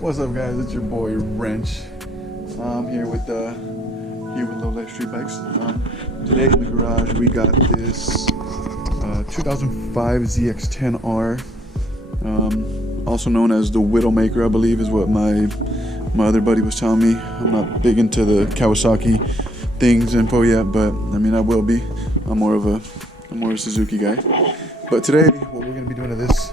What's up, guys? It's your boy Wrench. I'm here with Low Life Street Bikes. Today in the garage we got this 2005 ZX10R, also known as the Widowmaker, I believe is what my other buddy was telling me. I'm not big into the Kawasaki things info yet, but I mean I will be. I'm more of a Suzuki guy. But today what we're gonna be doing to this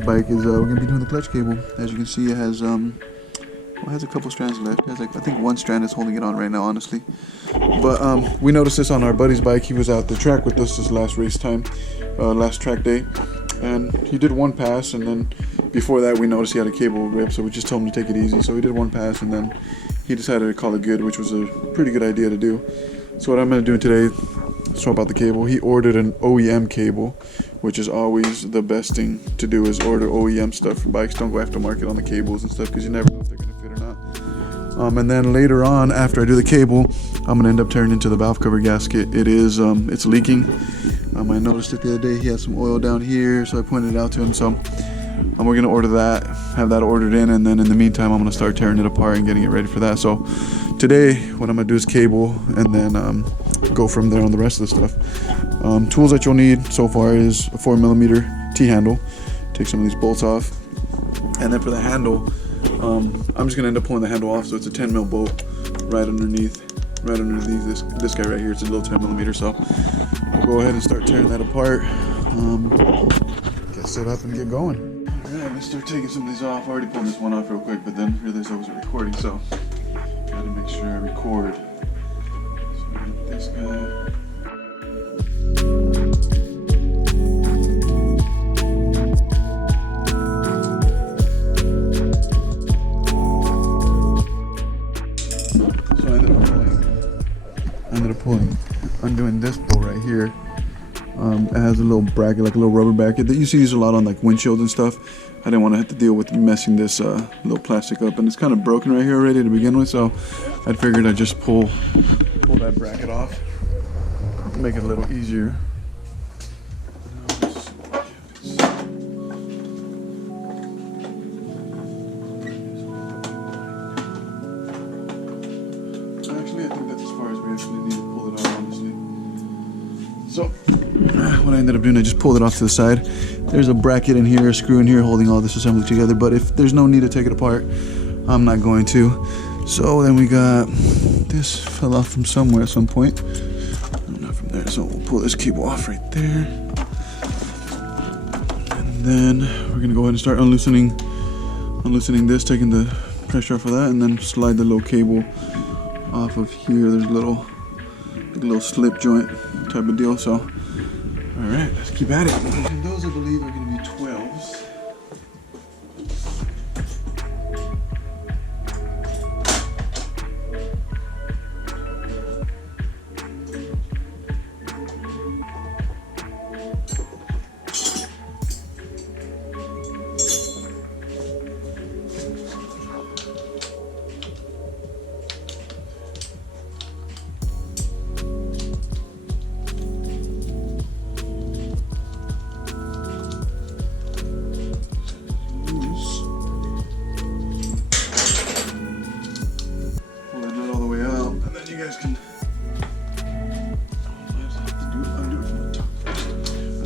bike is we're gonna be doing the clutch cable. As you can see, it has it has a couple strands left. It has I think one strand is holding it on right now, honestly. But we noticed this on our buddy's bike. He was out the track with us this last race time, last track day, and he did one pass, and then before that we noticed he had a cable rip, so we just told him to take it easy. So he did one pass, and then he decided to call it good, which was a pretty good idea to do. So what I'm gonna do today, swap out the cable. He ordered an OEM cable, which is always the best thing to do, is order OEM stuff for bikes. Don't go aftermarket on the cables and stuff, because you never know if they're gonna fit or not. And then later on, after I do the cable, I'm gonna end up tearing into the valve cover gasket. It's leaking. I noticed it the other day. He had some oil down here, so I pointed it out to him. So we're gonna order that, have that ordered in, and then in the meantime, I'm gonna start tearing it apart and getting it ready for that. So today, what I'm gonna do is cable, and then go from there on the rest of the stuff. Tools that you'll need so far is a 4mm T-handle. Take some of these bolts off, and then for the handle, I'm just gonna end up pulling the handle off, so it's a 10mm bolt right underneath this guy right here. It's a little 10mm, so we'll go ahead and start tearing that apart. Get set up and get going. Alright, let's start taking some of these off. I already pulled this one off real quick, but then realized I wasn't recording, so gotta make sure I record. So I got this guy. Undoing this bolt right here. It has a little bracket, like a little rubber bracket that you used to use a lot on like windshields and stuff. I didn't want to have to deal with messing this little plastic up, and it's kind of broken right here already to begin with, so I figured I'd just pull that bracket off, make it a little easier. Actually, I think that's as far as we actually need to pull it out, honestly. So what I ended up doing, I just pulled it off to the side. There's a bracket in here, a screw in here holding all this assembly together, but if there's no need to take it apart, I'm not going to. So then we got, this fell off from somewhere at some point. Not from there, so we'll pull this cable off right there. And then we're gonna go ahead and start unloosening this, taking the pressure off of that, and then slide the little cable off of here. There's a little slip joint type of deal. So all right, let's keep at it. And those, I believe, are going to be 12s.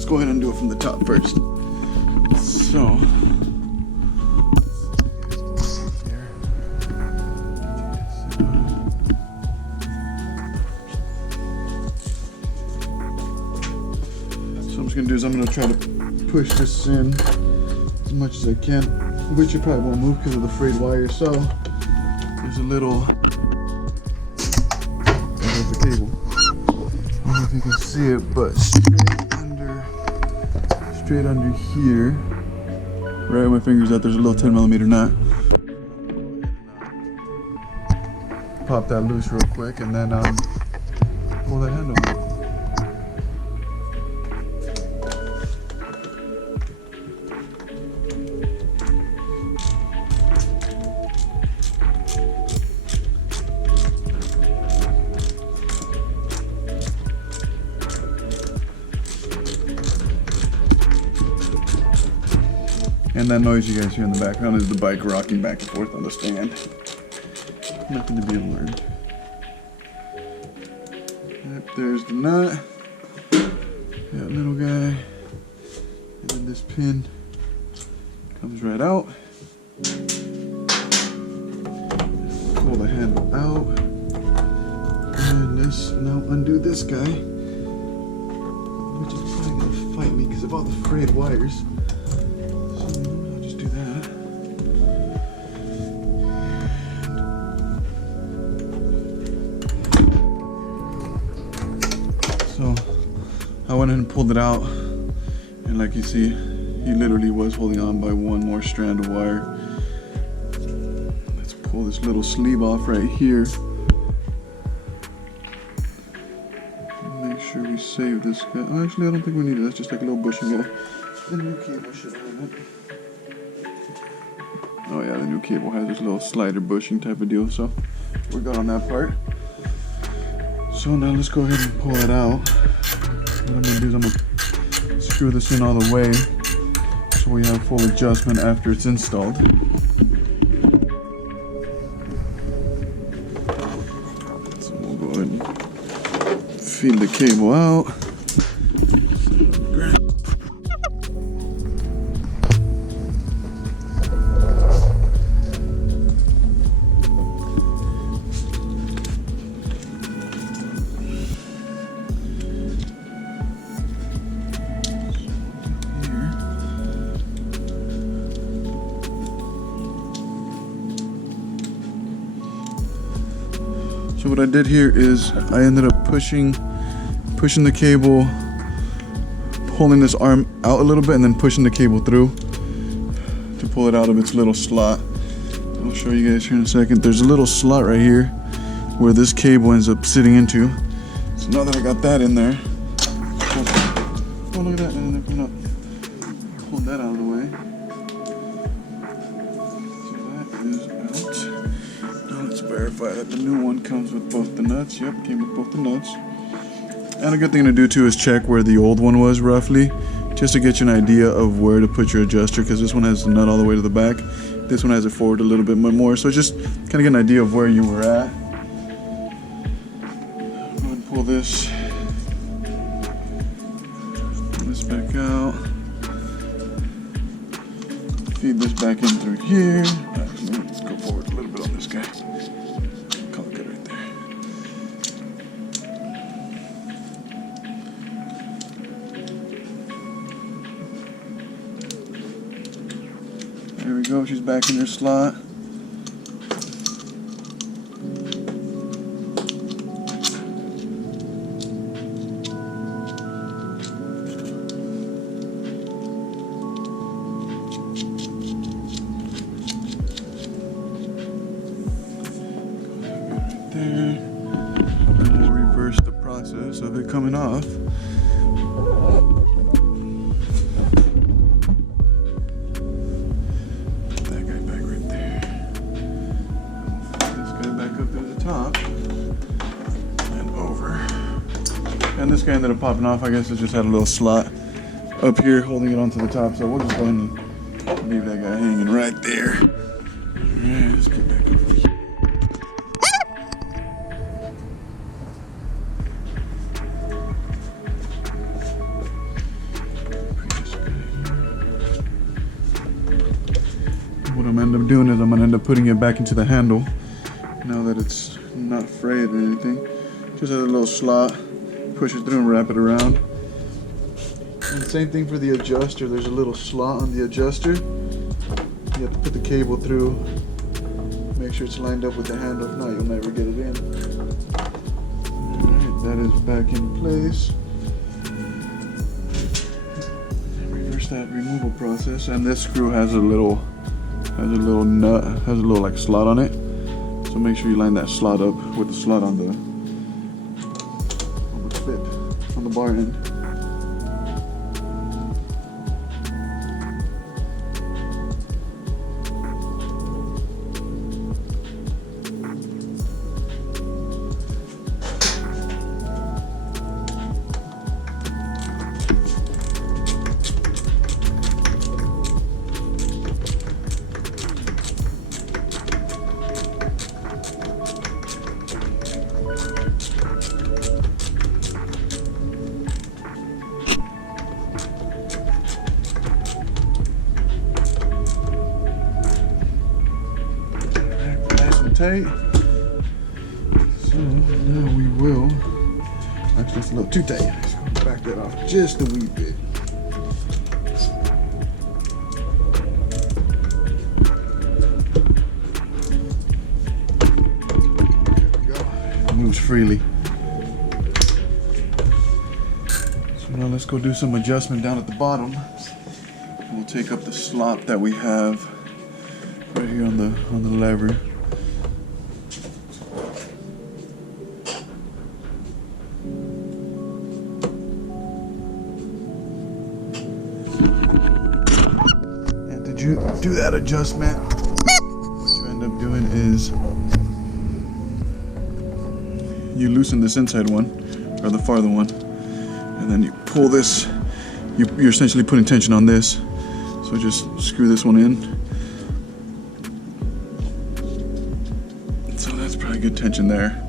Go ahead and do it from the top first. So I'm just gonna do is I'm gonna try to push this in as much as I can, which it probably won't move because of the frayed wire. So there's a little, there's the cable. I don't know if you can see it, but straight under here, right where my finger's at, there's a little 10mm nut. Pop that loose real quick, and then pull that handle out. And that noise you guys hear in the background is the bike rocking back and forth on the stand. Nothing to be alarmed. Yep, there's the nut. That little guy. And then this pin comes right out. Pull the handle out. And this, now undo this guy. Which is probably gonna fight me because of all the frayed wires. So I'll just do that. So I went ahead and pulled it out, and like you see, he literally was holding on by one more strand of wire. Let's pull this little sleeve off right here. Make sure we save this guy. Oh, actually, I don't think we need it. That's just like a little bushing guy. The new cable should have it. Oh yeah, the new cable has this little slider bushing type of deal, so we're good on that part. So now let's go ahead and pull it out. What I'm gonna do is I'm gonna screw this in all the way so we have full adjustment after it's installed. So we'll go ahead and feed the cable out. So what I did here is I ended up pushing the cable, pulling this arm out a little bit, and then pushing the cable through to pull it out of its little slot. I'll show you guys here in a second. There's a little slot right here where this cable ends up sitting into. So now that I got that in there, oh look at that, and then pull that out of the way. Verify that the new one comes with both the nuts. Yep, came with both the nuts. And a good thing to do too is check where the old one was roughly, just to get you an idea of where to put your adjuster, because this one has the nut all the way to the back. This one has it forward a little bit more, so just kind of get an idea of where you were at. Go ahead and pull this back out. Feed this back in through here. Actually, let's go forward a little bit on this guy. There we go, she's back in her slot. Right there. And we'll reverse the process of it coming off. And this guy ended up popping off. I guess it just had a little slot up here holding it onto the top. So we'll just go ahead and leave that guy hanging right there. Alright, let's get back over here. What I'm gonna end up doing is I'm gonna end up putting it back into the handle now that it's not frayed or anything. Just has a little slot. Push it through and wrap it around. And same thing for the adjuster. There's a little slot on the adjuster. You have to put the cable through. Make sure it's lined up with the handle. If not, you'll never get it in. Alright, that is back in place. Reverse that removal process. And this screw has a little nut, has a little like slot on it. So make sure you line that slot up with the slot on the bar end. tight. So now we will, actually that's a little too tight. Let's go back that off just a wee bit. There we go, it moves freely. So now let's go do some adjustment down at the bottom. We'll take up the slot that we have right here on the lever. And to do that adjustment, what you end up doing is you loosen this inside one, or the farther one, and then you pull this. You're essentially putting tension on this. So just screw this one in. So that's probably good tension there.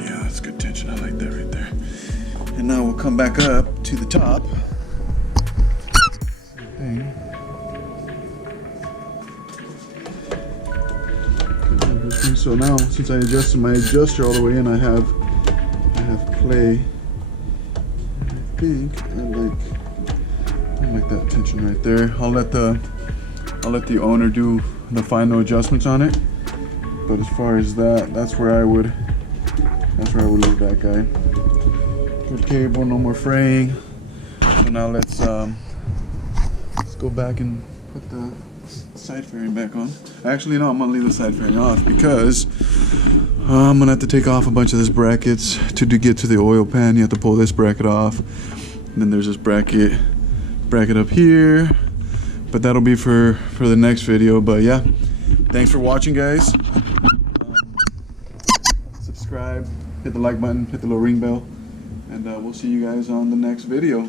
Yeah, that's good tension. I like that right there. And now we'll come back up to the top. Same thing. So now, since I adjusted my adjuster all the way in, I have play. I think I like that tension right there. I'll let the owner do the final adjustments on it. But as far as that, that's where I would leave that guy. Good cable, no more fraying. So now let's go back and put the side fairing back on. Actually, no, I'm gonna leave the side fairing off because I'm gonna have to take off a bunch of this brackets to get to the oil pan. You have to pull this bracket off. And then there's this bracket up here, but that'll be for the next video. But yeah, thanks for watching, guys. Subscribe, hit the like button, hit the little ring bell, and we'll see you guys on the next video.